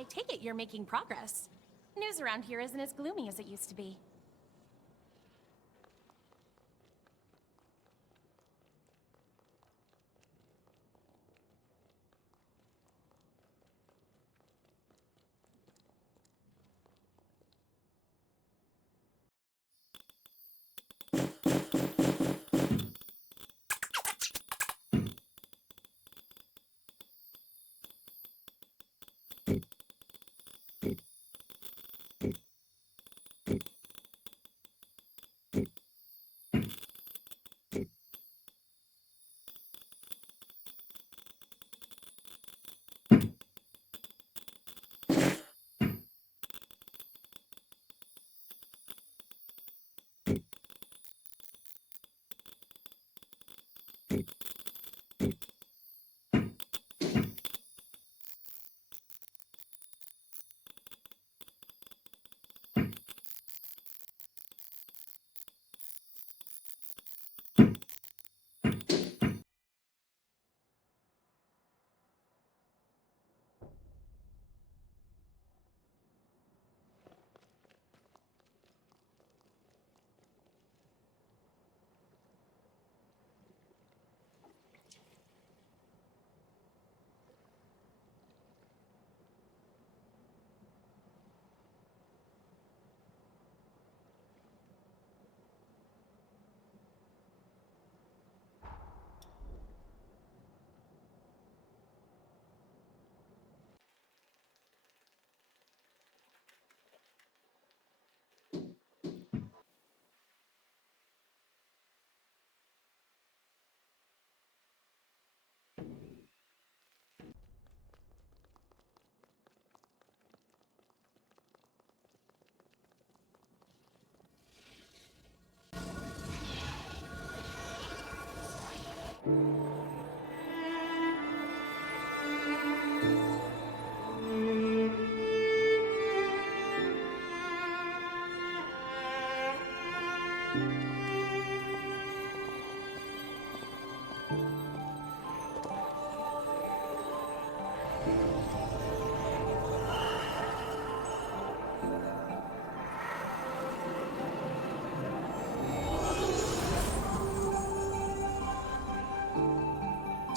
I take it you're making progress. News around here isn't as gloomy as it used to be.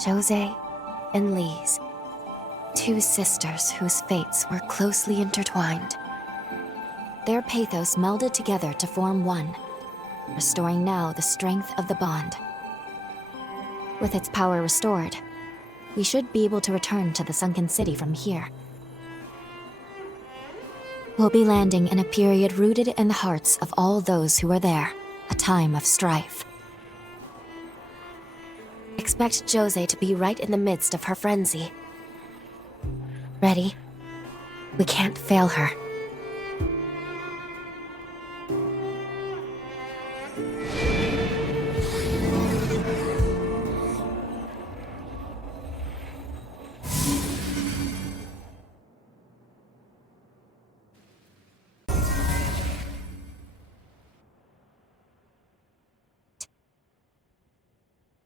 Joze and Lise, two sisters whose fates were closely intertwined. Their pathos melded together to form one, restoring now the strength of the bond. With its power restored, we should be able to return to the sunken city from here. We'll be landing in a period rooted in the hearts of all those who were there, a time of strife. Expect Joze to be right in the midst of her frenzy. Ready? We can't fail her.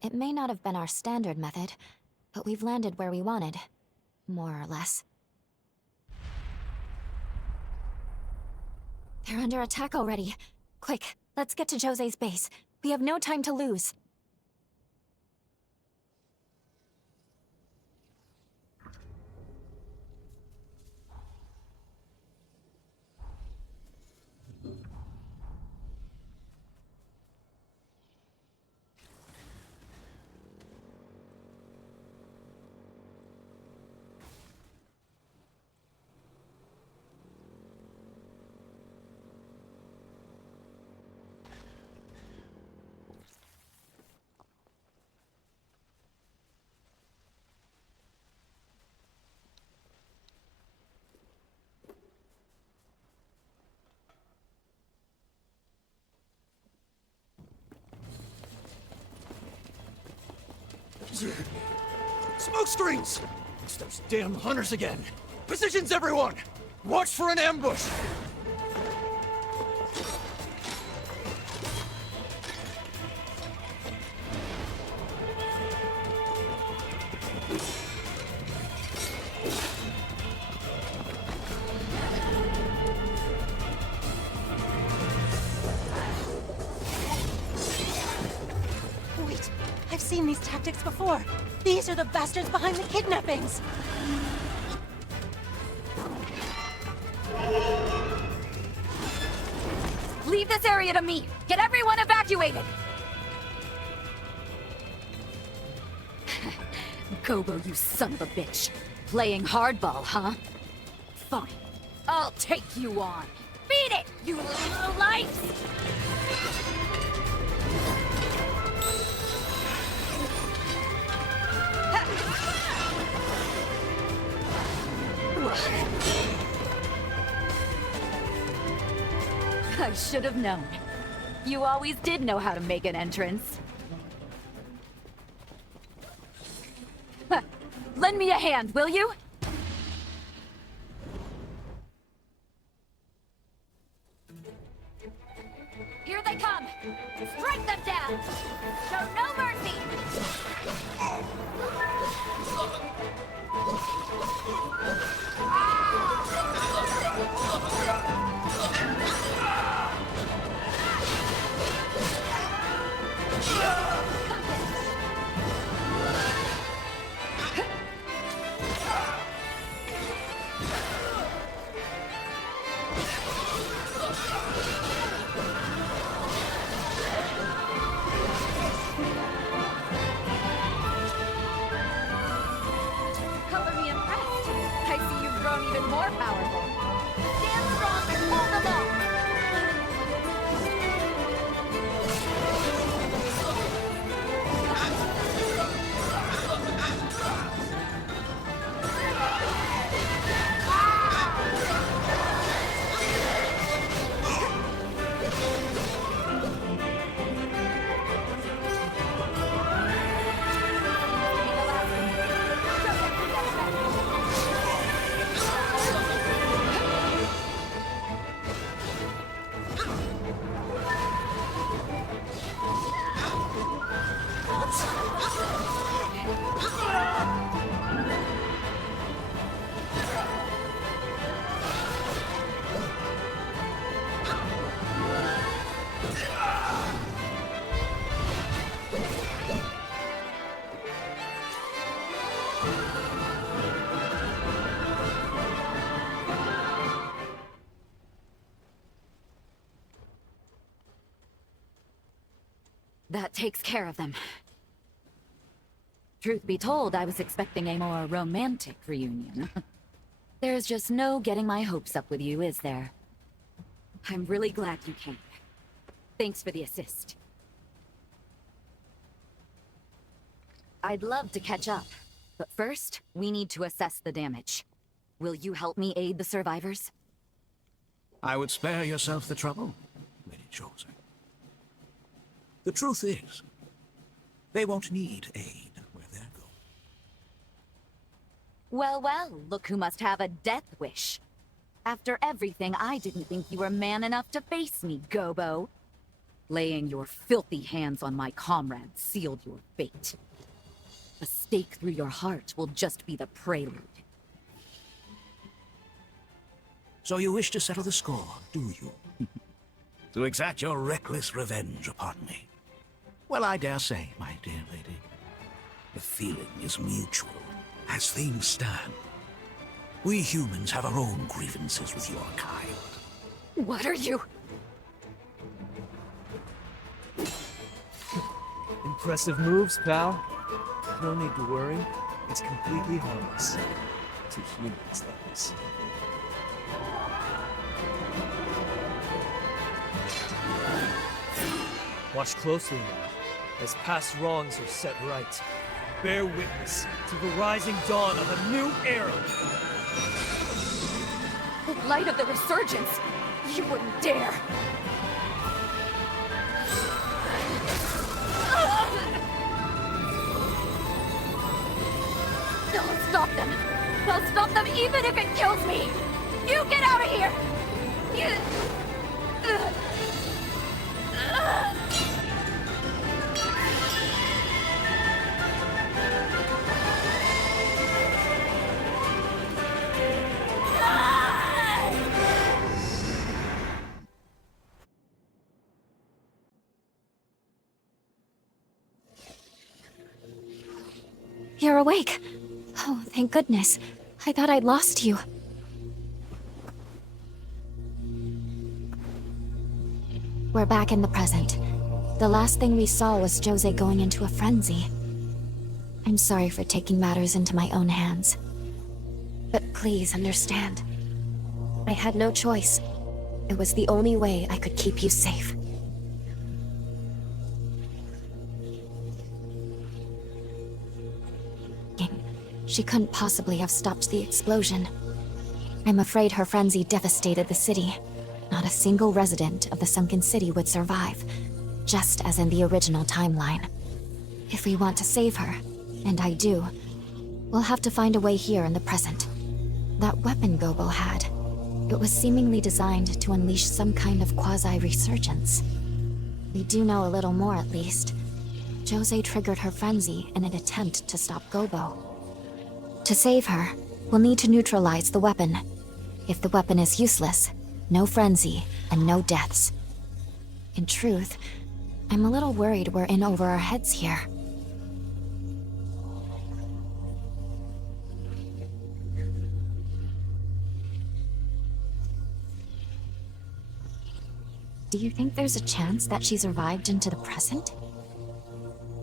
It may not have been our standard method, but we've landed where we wanted. More or less. They're under attack already. Quick, let's get to Jose's base. We have no time to lose. Smoke screens! It's those damn hunters again. Positions, everyone! Watch for an ambush! seen these tactics before. These are the bastards behind the kidnappings. Leave this area to me! Get everyone evacuated! Gobo, you son of a bitch. Playing hardball, huh? Fine. I'll take you on. Beat it, you lowlifes! I should have known. You always did know how to make an entrance. Lend me a hand, will you? Here they come! Strike them down! Show no mercy! Color me impressed. I see you've grown even more powerful. Stand strong and hold them off! That takes care of them. Truth be told, I was expecting a more romantic reunion. There's just no getting my hopes up with you, is there? I'm really glad you came. Thanks for the assist. I'd love to catch up, but first, we need to assess the damage. Will you help me aid the survivors? I would spare yourself the trouble, Lady Joze. The truth is, they won't need aid where they're going. Well, well, look who must have a death wish. After everything, I didn't think you were man enough to face me, Gobo. Laying your filthy hands on my comrades sealed your fate. A stake through your heart will just be the prelude. So you wish to settle the score, do you? To exact your reckless revenge upon me? Well, I dare say, my dear lady, the feeling is mutual. As things stand, we humans have our own grievances with your kind. What are you? Impressive moves, pal. No need to worry. It's completely harmless. To humans, that is. Watch closely now, as past wrongs are set right. Bear witness to the rising dawn of a new era! The light of the resurgence! You wouldn't dare! I'll stop them! I'll stop them even if it kills me! You get out of here! You're awake. Oh, thank goodness. I thought I'd lost you. We're back in the present. The last thing we saw was Жозе going into a frenzy. I'm sorry for taking matters into my own hands. But please understand. I had no choice. It was the only way I could keep you safe. She couldn't possibly have stopped the explosion. I'm afraid her frenzy devastated the city. Not a single resident of the sunken city would survive, just as in the original timeline. If we want to save her, and I do, we'll have to find a way here in the present. That weapon Gobo had, it was seemingly designed to unleash some kind of quasi-resurgence. We do know a little more at least. Жозе triggered her frenzy in an attempt to stop Gobo. To save her, we'll need to neutralize the weapon. If the weapon is useless, no frenzy and no deaths. In truth, I'm a little worried we're in over our heads here. Do you think there's a chance that she survived into the present?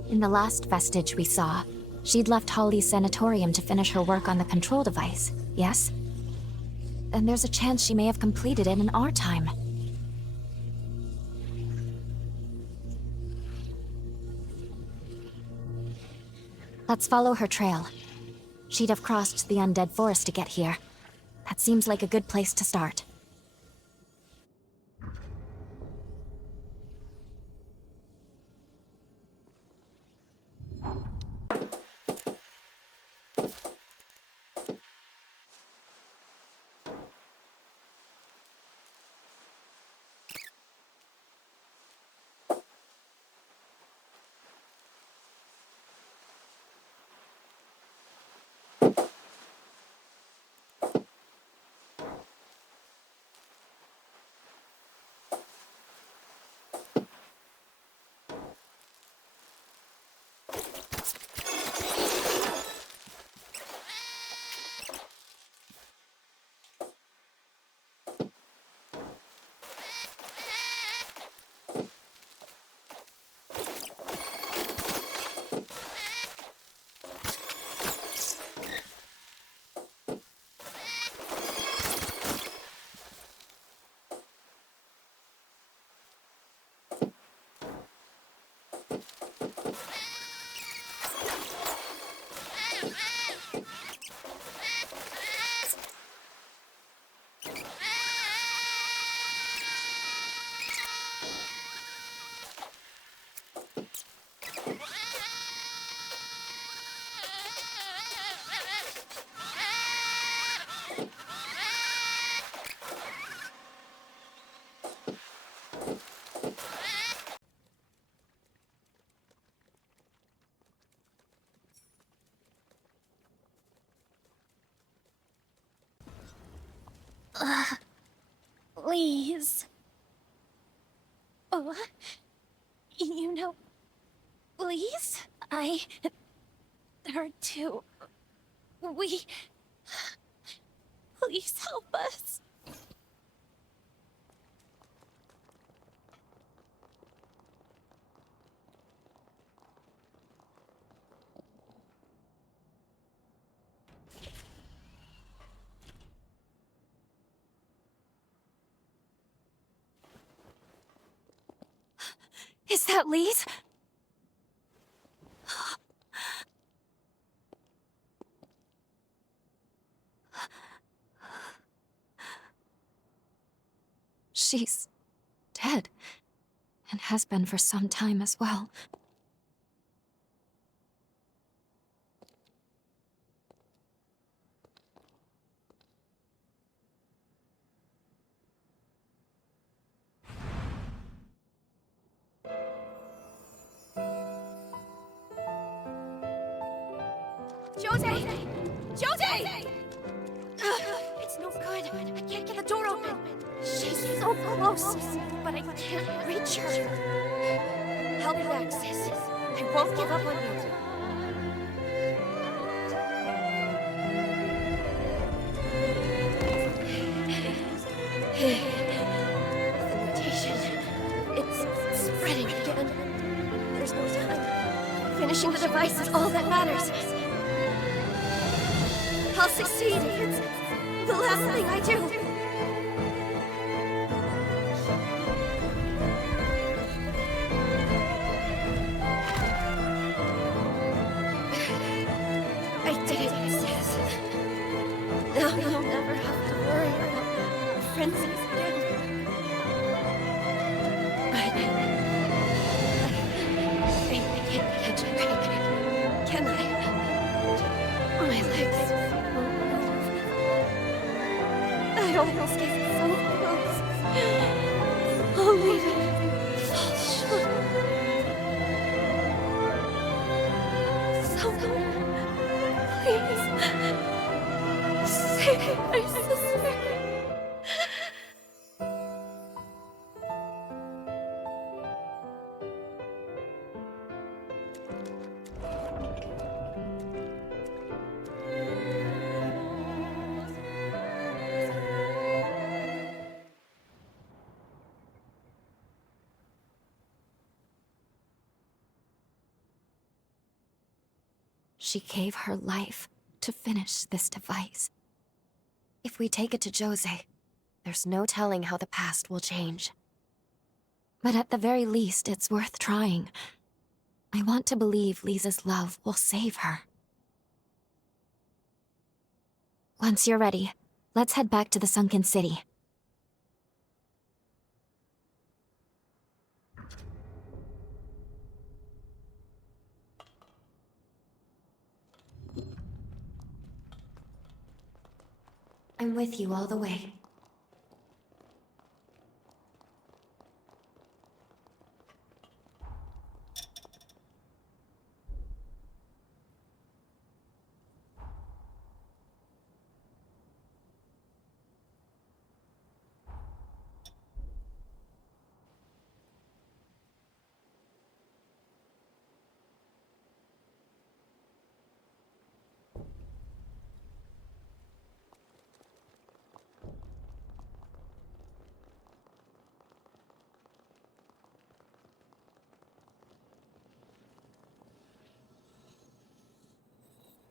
In the last vestige we saw, she'd left Holly's sanatorium to finish her work on the control device, yes? Then there's a chance she may have completed it in our time. Let's follow her trail. She'd have crossed the undead forest to get here. That seems like a good place to start. Please. Oh, you know, please? I heard too. Please help us. Is that Lise? She's dead, and has been for some time as well. Жозе! Josie! It's no good. I can't get the door open. She's so close, but I can't reach her. Help you, Axis. I won't give up on you. Finishing the device is all that matters. I'll succeed. It's the last thing I do. I did it, yes. Now I'll never have to worry about frenzies again. But I can't catch a break, can I? My legs won't move. I almost get so close. Only to fall short. Someone, please, save my sister. She gave her life to finish this device. If we take it to Жозе, there's no telling how the past will change. But at the very least, it's worth trying. I want to believe Lisa's love will save her. Once you're ready, let's head back to the sunken city. I'm with you all the way.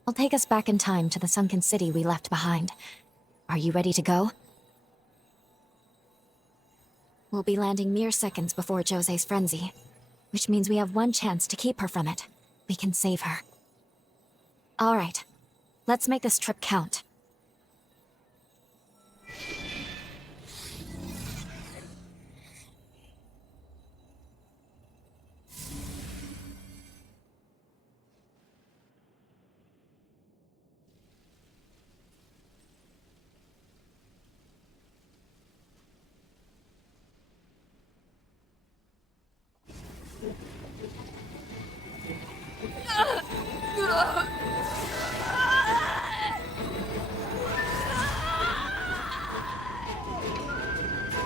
I'll take us back in time to the sunken city we left behind. Are you ready to go? We'll be landing mere seconds before Jose's frenzy, which means we have one chance to keep her from it. We can save her. All right, let's make this trip count.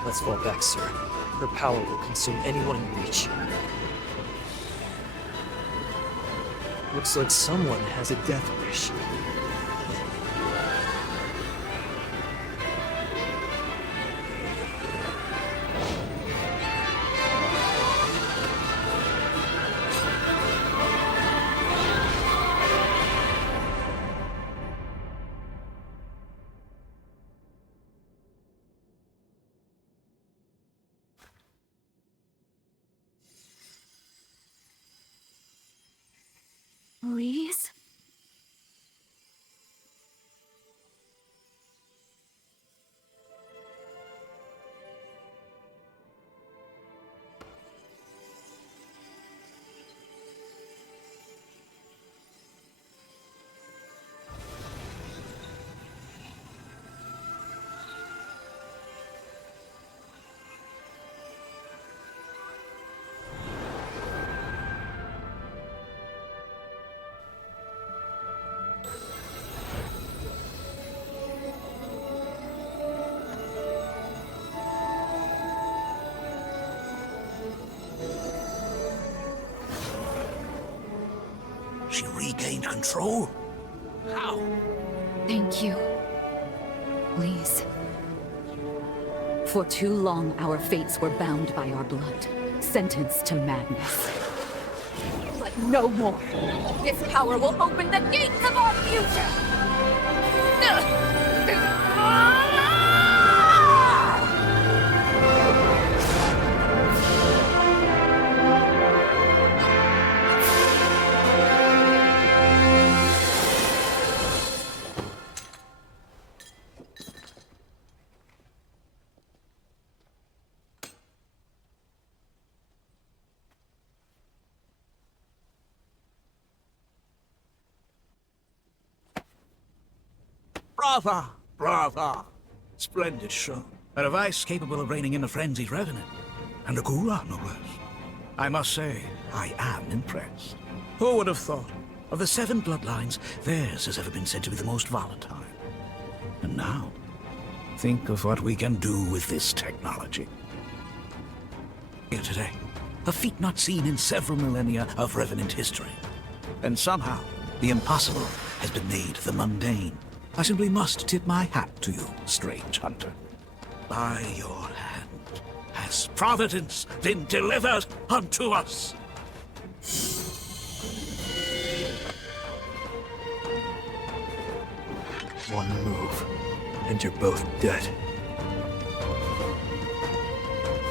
Let's fall back, sir. Her power will consume anyone in reach. Looks like someone has a death wish. Please? She regained control? How? Thank you. Please. For too long, our fates were bound by our blood, sentenced to madness. but no more. This power will open the gates of our future! Brava! Brava! Splendid show. A device capable of reining in a frenzied revenant. And a Gura, no less. I must say, I am impressed. Who would have thought? Of the 7 bloodlines, theirs has ever been said to be the most volatile. And now, think of what we can do with this technology. Here today, a feat not seen in several millennia of Revenant history. And somehow, the impossible has been made the mundane. I simply must tip my hat to you, strange hunter. By your hand has providence been delivered unto us. One move, and you're both dead.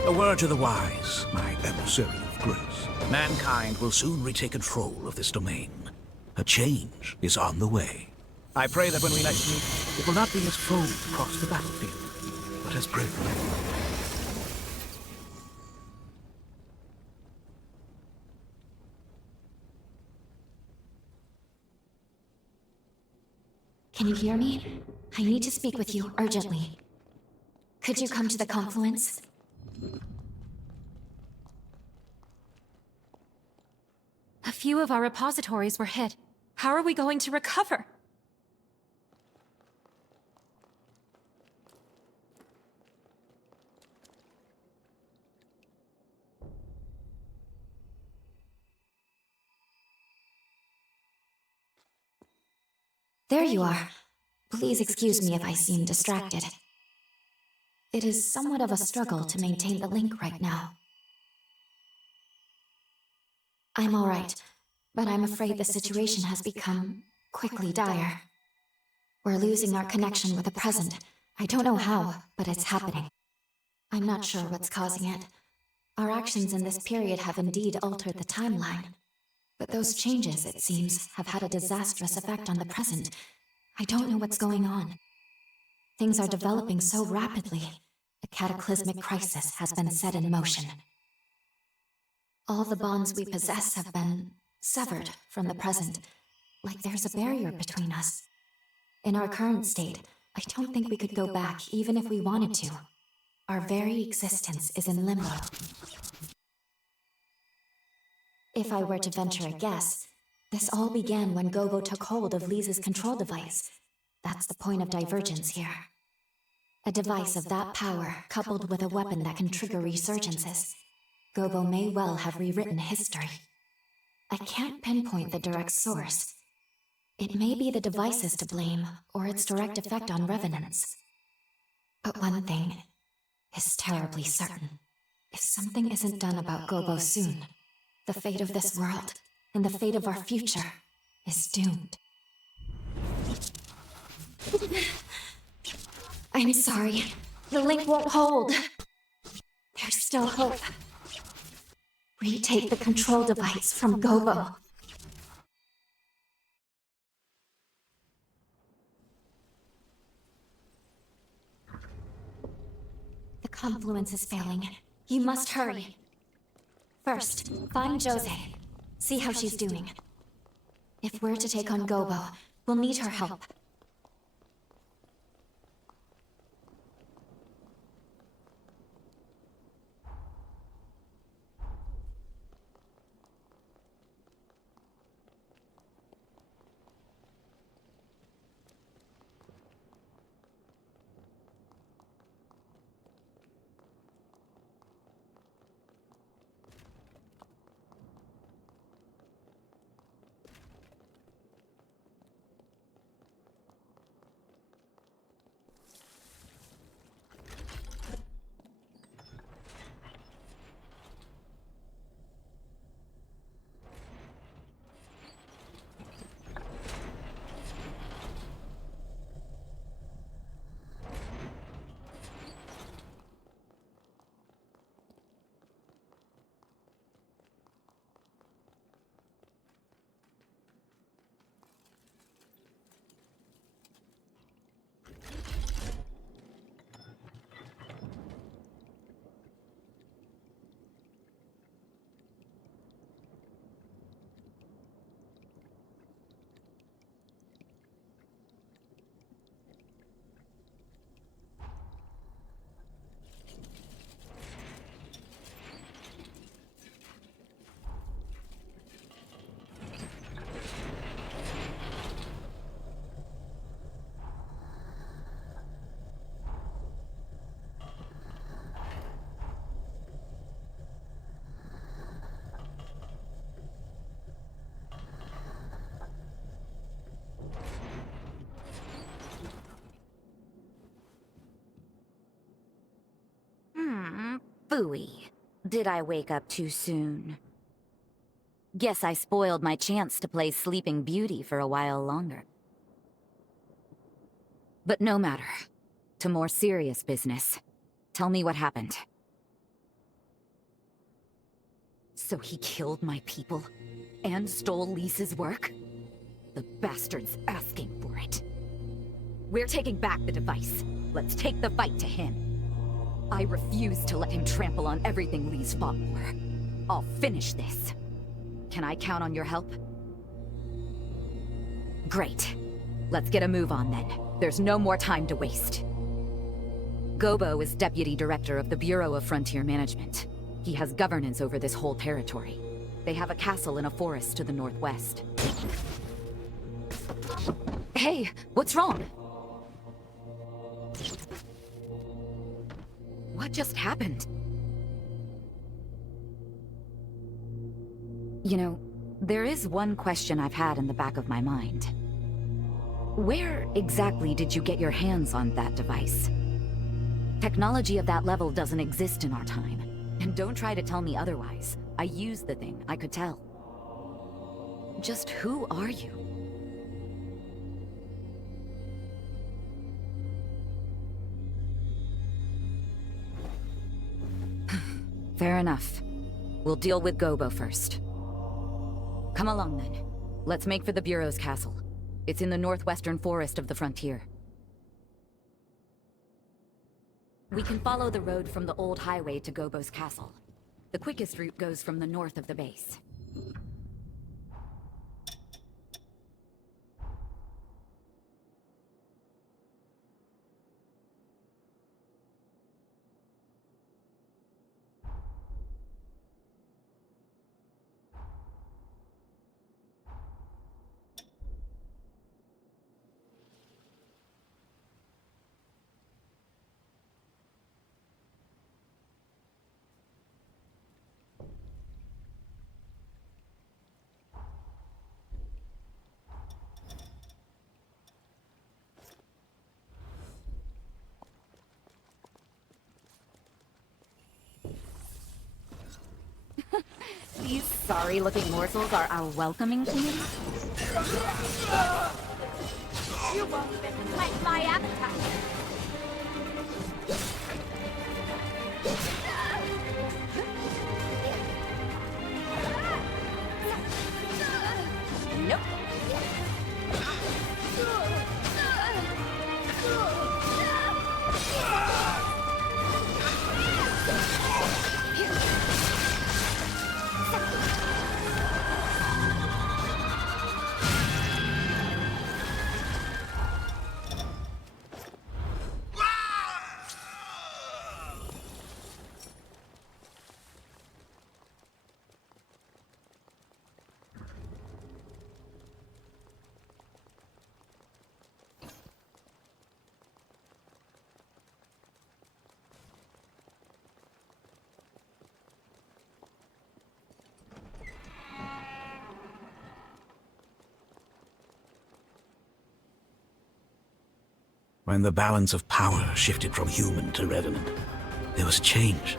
A word to the wise, my emissary of grace. Mankind will soon retake control of this domain. A change is on the way. I pray that when we next meet, it will not be as foes across the battlefield, but as brethren. Can you hear me? I need to speak with you urgently. Could you come to the confluence? A few of our repositories were hit. How are we going to recover? There you are. Please excuse me if I seem distracted. It is somewhat of a struggle to maintain the link right now. I'm all right, but I'm afraid the situation has become quickly dire. We're losing our connection with the present. I don't know how, but it's happening. I'm not sure what's causing it. Our actions in this period have indeed altered the timeline. But those changes, it seems, have had a disastrous effect on the present. I don't know what's going on. Things are developing so rapidly. A cataclysmic crisis has been set in motion. All the bonds we possess have been severed from the present, like there's a barrier between us. In our current state, I don't think we could go back even if we wanted to. Our very existence is in limbo. If I were to venture a guess, this all began when Gobo took hold of Lisa's control device. That's the point of divergence here. A device of that power, coupled with a weapon that can trigger resurgences. Gobo may well have rewritten history. I can't pinpoint the direct source. It may be the devices to blame, or its direct effect on revenants. But one thing is terribly certain. If something isn't done about Gobo soon, the fate of this world, and the fate of our future, is doomed. I'm sorry. The link won't hold. There's still hope. Retake the control device from Gobo. The confluence is failing. You must hurry. First, find Жозе. See how she's doing. If we're to take on Gobo, we'll need her help. Phooey. Did I wake up too soon? Guess I spoiled my chance to play Sleeping Beauty for a while longer. But no matter. To more serious business. Tell me what happened. So he killed my people? And stole Lisa's work? The bastard's asking for it. We're taking back the device. Let's take the fight to him. I refuse to let him trample on everything Lise fought for. I'll finish this. Can I count on your help? Great. Let's get a move on then. There's no more time to waste. Gobo is Deputy Director of the Bureau of Frontier Management. He has governance over this whole territory. They have a castle in a forest to the northwest. Hey, what's wrong? What just happened? You know, there is one question I've had in the back of my mind. Where exactly did you get your hands on that device? Technology of that level doesn't exist in our time. And don't try to tell me otherwise. I used the thing, I could tell. Just who are you? Fair enough. We'll deal with Gobo first. Come along then. Let's make for the Bureau's castle. It's in the northwestern forest of the frontier. We can follow the road from the old highway to Gobo's castle. The quickest route goes from the north of the base. These sorry-looking morsels are our welcoming committee? You won't even whet my appetite. Nope. When the balance of power shifted from human to revenant, there was a change.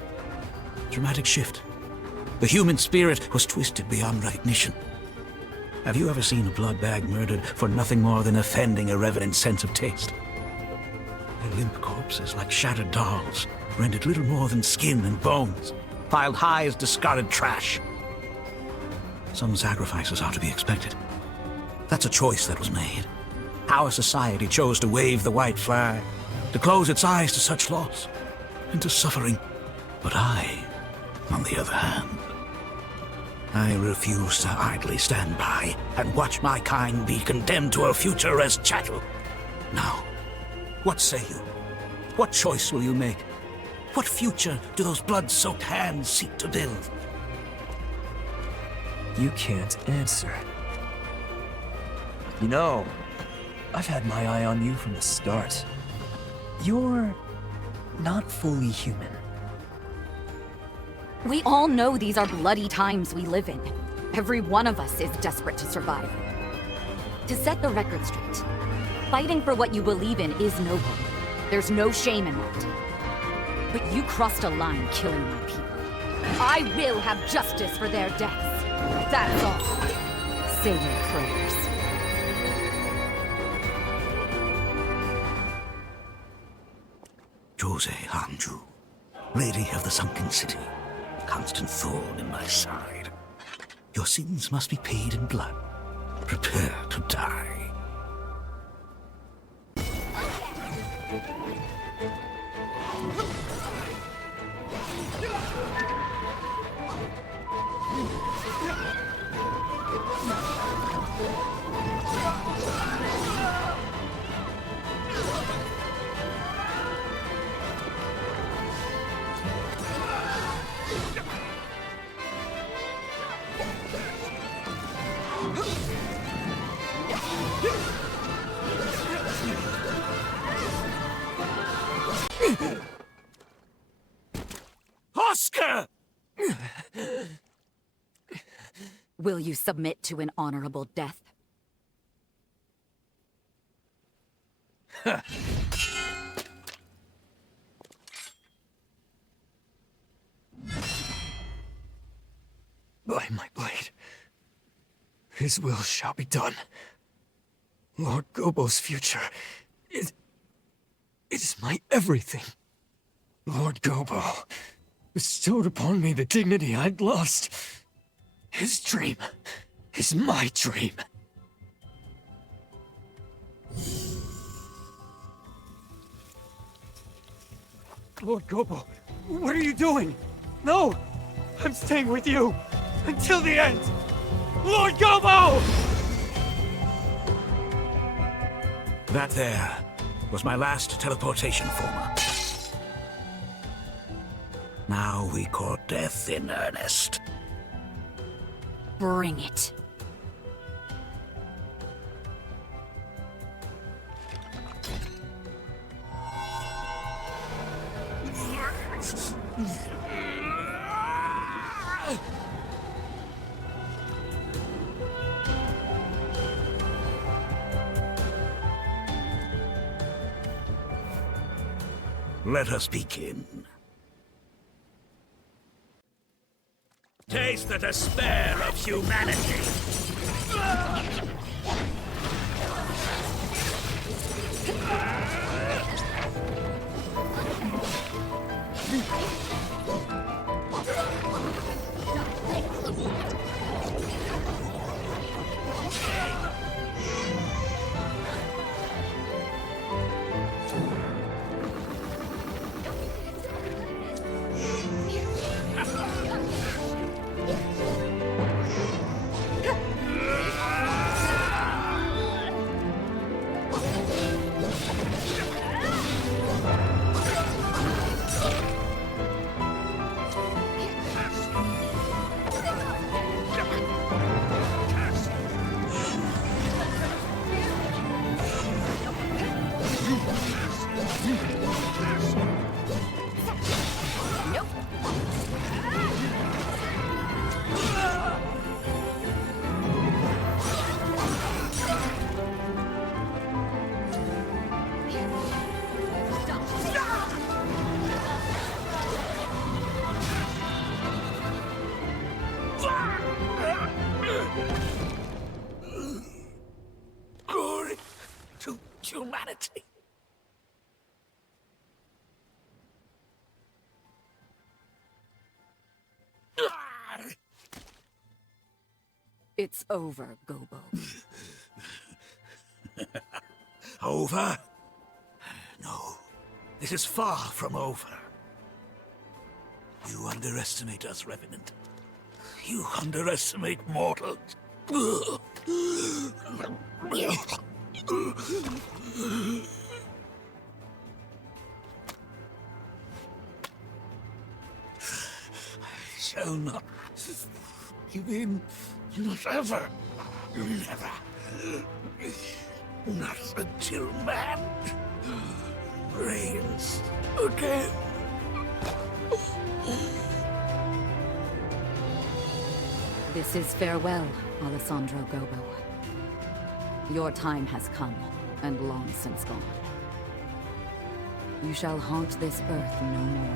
Dramatic shift. The human spirit was twisted beyond recognition. Have you ever seen a blood bag murdered for nothing more than offending a revenant's sense of taste? Their limp corpses, like shattered dolls, rendered little more than skin and bones, piled high as discarded trash. Some sacrifices are to be expected. That's a choice that was made. Our society chose to wave the white flag, to close its eyes to such loss and to suffering. But I, on the other hand, I refuse to idly stand by and watch my kind be condemned to a future as chattel. Now, what say you? What choice will you make? What future do those blood-soaked hands seek to build? You can't answer. You know, I've had my eye on you from the start. You're not fully human. We all know these are bloody times we live in. Every one of us is desperate to survive. To set the record straight, fighting for what you believe in is noble. There's no shame in that. But you crossed a line killing my people. I will have justice for their deaths. That's all. Say your prayers. Жозе Hanju, Lady of the Sunken City, constant thorn in my side. Your sins must be paid in blood. Prepare to die. Oscar! Will you submit to an honorable death? By my blade, his will shall be done. Lord Gobo's future is my everything. Lord Gobo bestowed upon me the dignity I'd lost. His dream is my dream. Lord Gobo, what are you doing? No! I'm staying with you! Until the end! Lord Gobo! That there was my last teleportation former. Now we court death in earnest. Bring it. Let us begin. Taste the despair of humanity. Glory to humanity. It's over, Gobo. Over? No, this is far from over. You underestimate us, Revenant. You underestimate mortals. I shall not give in. Not ever. Never. Not until man reigns again. This is farewell, Alessandro Gobo. Your time has come, and long since gone. You shall haunt this earth no more.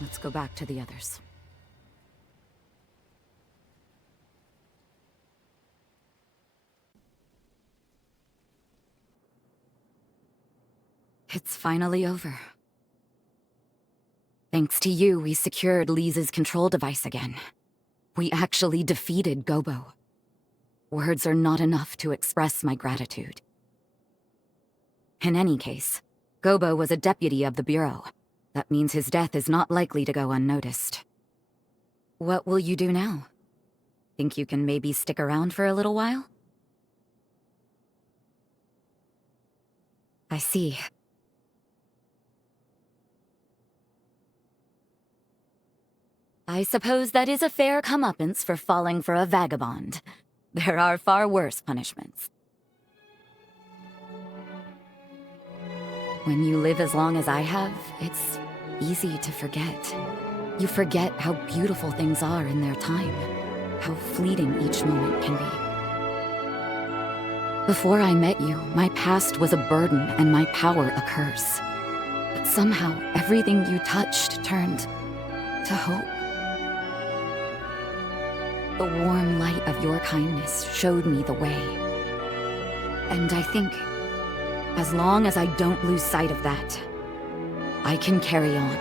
Let's go back to the others. It's finally over. Thanks to you, we secured Lisa's control device again. We actually defeated Gobo. Words are not enough to express my gratitude. In any case, Gobo was a deputy of the Bureau. That means his death is not likely to go unnoticed. What will you do now? Think you can maybe stick around for a little while? I see. I suppose that is a fair comeuppance for falling for a vagabond. There are far worse punishments. When you live as long as I have, it's easy to forget. You forget how beautiful things are in their time, how fleeting each moment can be. Before I met you, my past was a burden and my power a curse. But somehow, everything you touched turned to hope. The warm light of your kindness showed me the way. And I think, as long as I don't lose sight of that, I can carry on.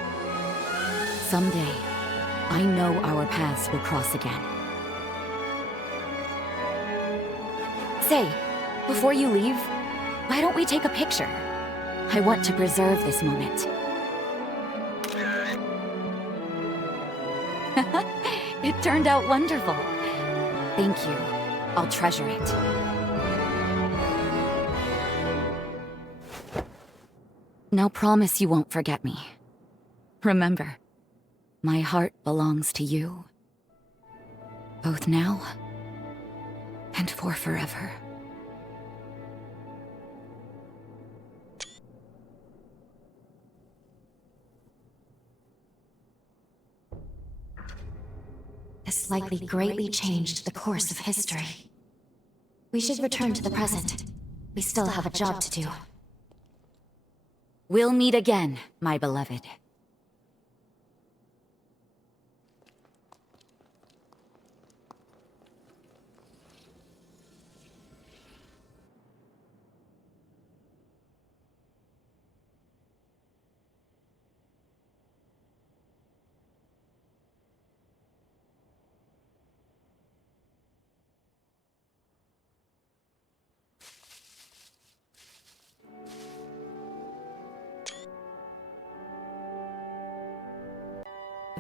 Someday, I know our paths will cross again. Say, before you leave, why don't we take a picture? I want to preserve this moment. It turned out wonderful. Thank you. I'll treasure it. Now promise you won't forget me. Remember, my heart belongs to you. Both now and for forever. This likely greatly changed the course of history. We should return to the present. We still have a job to do. We'll meet again, my beloved.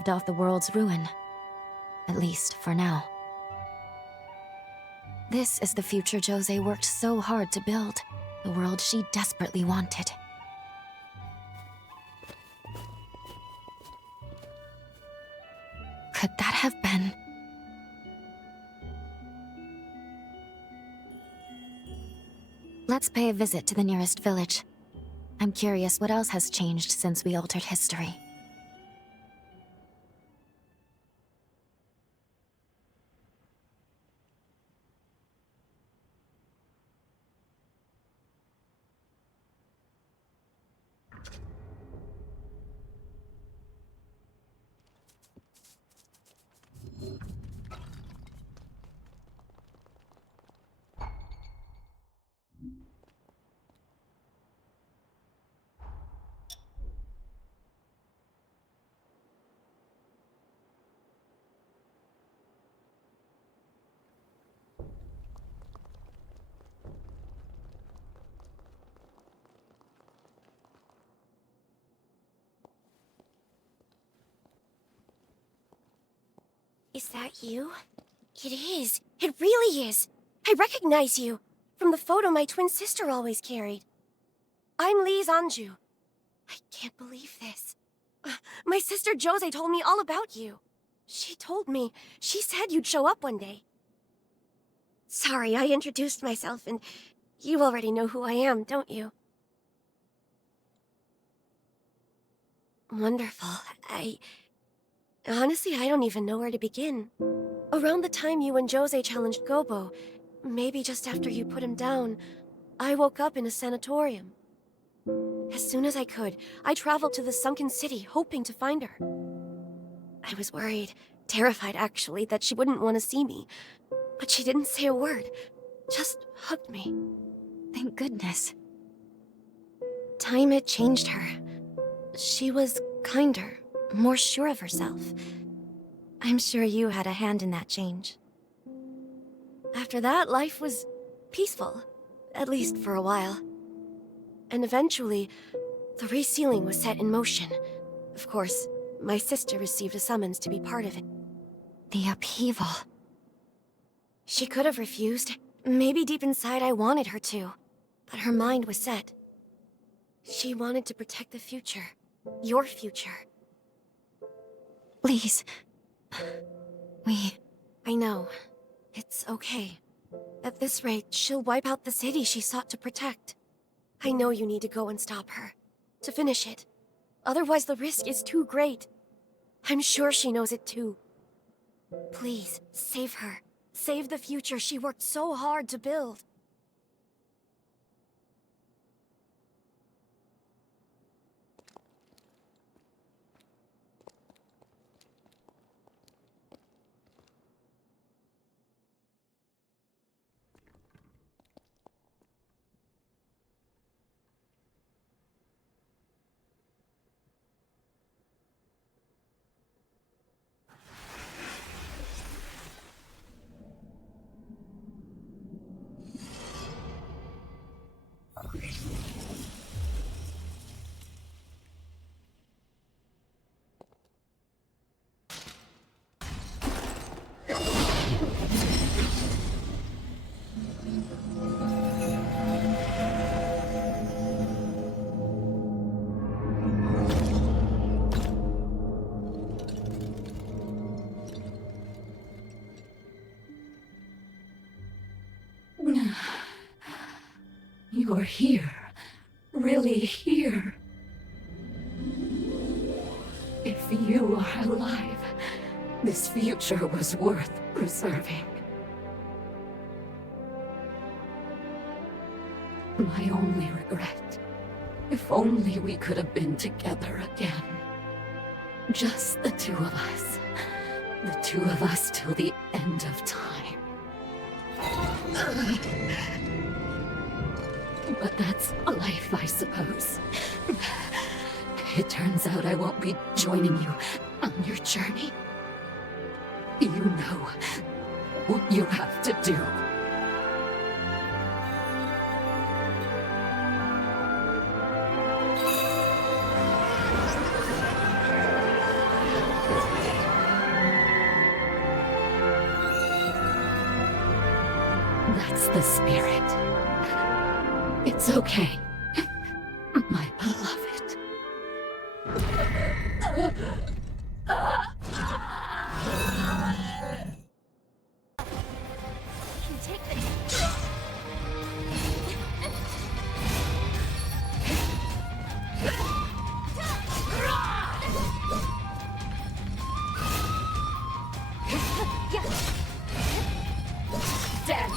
Off the world's ruin. At least for now. This is the future Jose worked so hard to build. The world she desperately wanted. Could that have been... Let's pay a visit to the nearest village. I'm curious what else has changed since we altered history. Is that you? It is. It really is. I recognize you from the photo my twin sister always carried. I'm Lee Anju. I can't believe this. My sister Jose told me all about you. She said you'd show up one day. Sorry, I introduced myself, and you already know who I am, don't you? Wonderful. Honestly, I don't even know where to begin. Around the time you and Jose challenged Gobo, maybe just after you put him down, I woke up in a sanatorium. As soon as I could, I traveled to the sunken city, hoping to find her. I was worried, terrified actually, that she wouldn't want to see me. But she didn't say a word, just hugged me. Thank goodness. Time had changed her. She was kinder, more sure of herself. I'm sure you had a hand in that change. After that, life was peaceful, at least for a while. And eventually, the resealing was set in motion. Of course, my sister received a summons to be part of it. The upheaval. She could have refused. Maybe deep inside I wanted her to. But her mind was set. She wanted to protect the future. Your future. Please. I know. It's okay. At this rate, she'll wipe out the city she sought to protect. I know you need to go and stop her. To finish it. Otherwise the risk is too great. I'm sure she knows it too. Please, save her. Save the future she worked so hard to build. You're here. Really here. If you are alive, this future was worth preserving. My only regret. If only we could have been together again. Just the two of us. The two of us till the end of time. But that's life, I suppose. It turns out I won't be joining you on your journey. You know what you have to do. That's the spirit. It's okay, my beloved. You take this. Dead.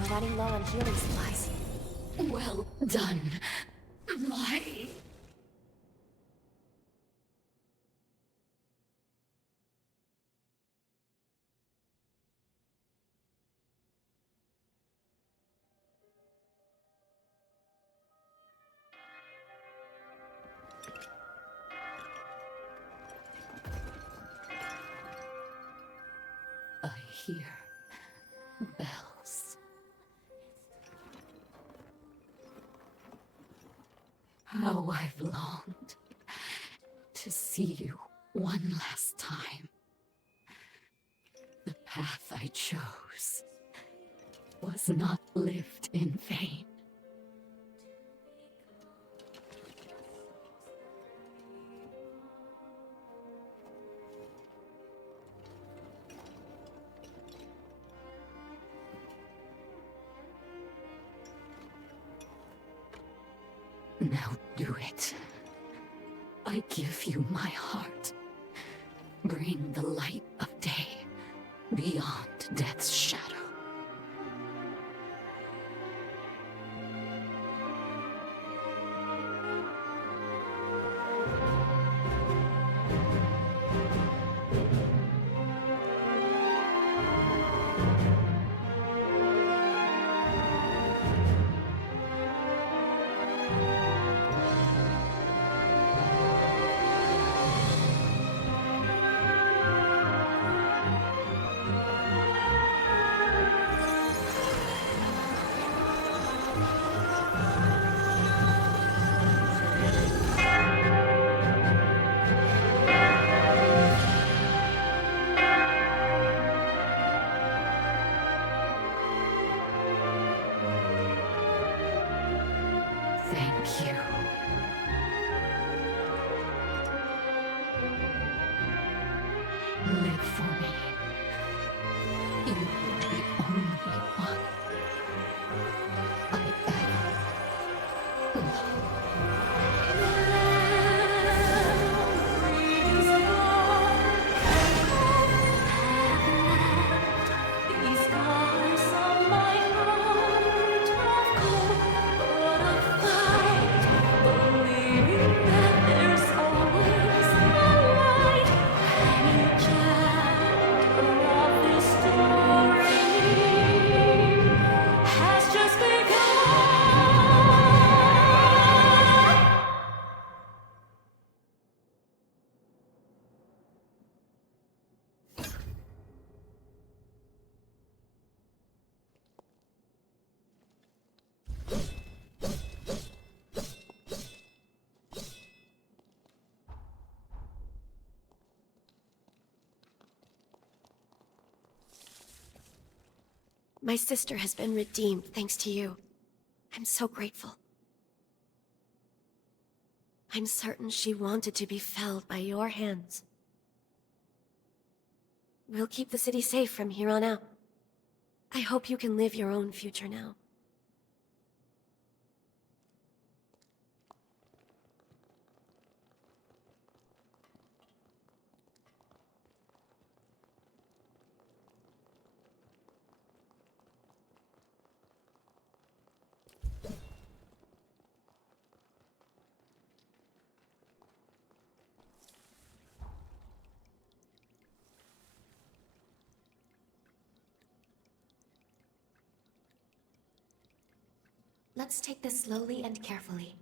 We're running low on healing supplies. Well done, my... I hear bells. How I've longed to see you one last time. The path I chose was not lived in vain. Now do it. I give you my heart. Bring the light of day beyond death's shadow. Thank you. Live for me. You are the only one I ever loved. These scars on my heart of cold, but of fight, believing that there's always a light. Any chapter of this story has just begun. My sister has been redeemed thanks to you. I'm so grateful. I'm certain she wanted to be felled by your hands. We'll keep the city safe from here on out. I hope you can live your own future now. Let's take this slowly and carefully.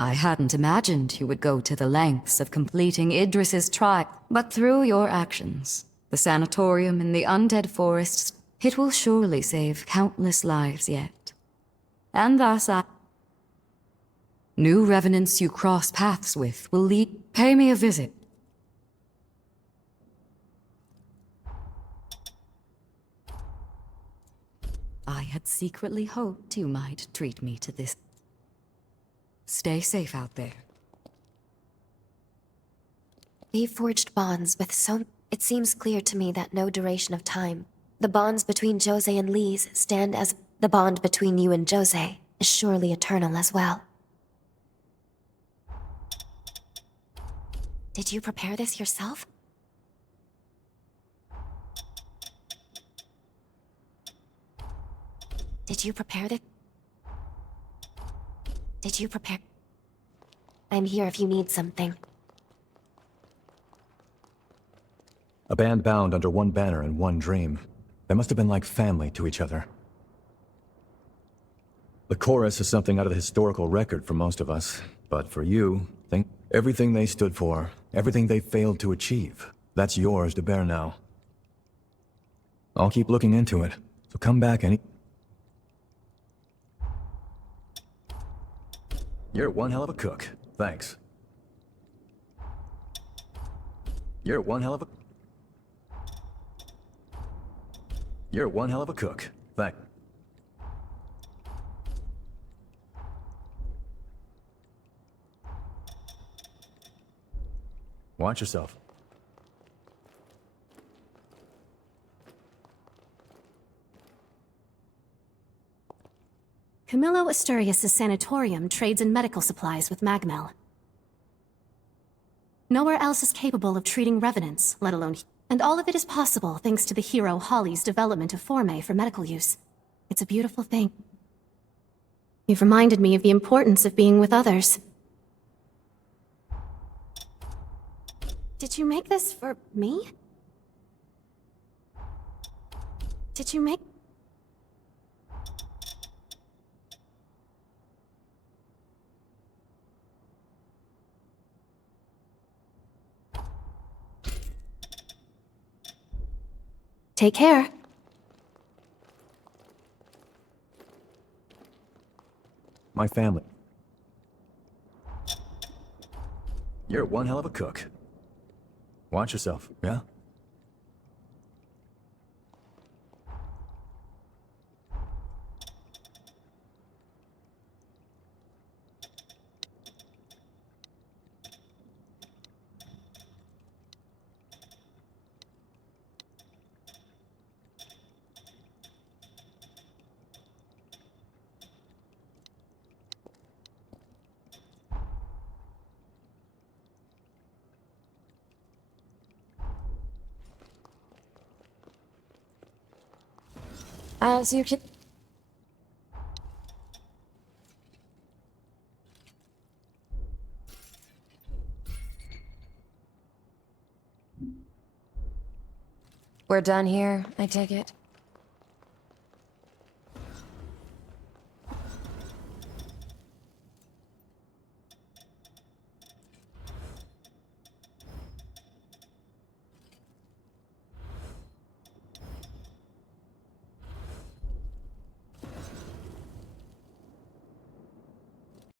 I hadn't imagined you would go to the lengths of completing Idris's trial, but through your actions, the sanatorium in the undead forests, it will surely save countless lives yet. And thus new revenants you cross paths with will pay me a visit. I had secretly hoped you might treat me to this. Stay safe out there. We forged bonds with so... It seems clear to me that no duration of time. The bonds between Жозе and Lise stand as... The bond between you and Жозе is surely eternal as well. Did you prepare this yourself? Did you prepare this? Did you prepare? I'm here if you need something. A band bound under one banner and one dream. They must have been like family to each other. The chorus is something out of the historical record for most of us, but for you, think everything they stood for, everything they failed to achieve, that's yours to bear now. I'll keep looking into it, so come back any... You're one hell of a cook. Thanks. You're one hell of a... You're one hell of a cook. Thanks. Watch yourself. Camillo Asturias' sanatorium trades in medical supplies with Magmel. Nowhere else is capable of treating revenants, let alone... And all of it is possible thanks to the hero Holly's development of Forme for medical use. It's a beautiful thing. You've reminded me of the importance of being with others. Did you make this for me? Did you make... Take care. My family. You're one hell of a cook. Watch yourself, yeah? As you can... We're done here, I take it?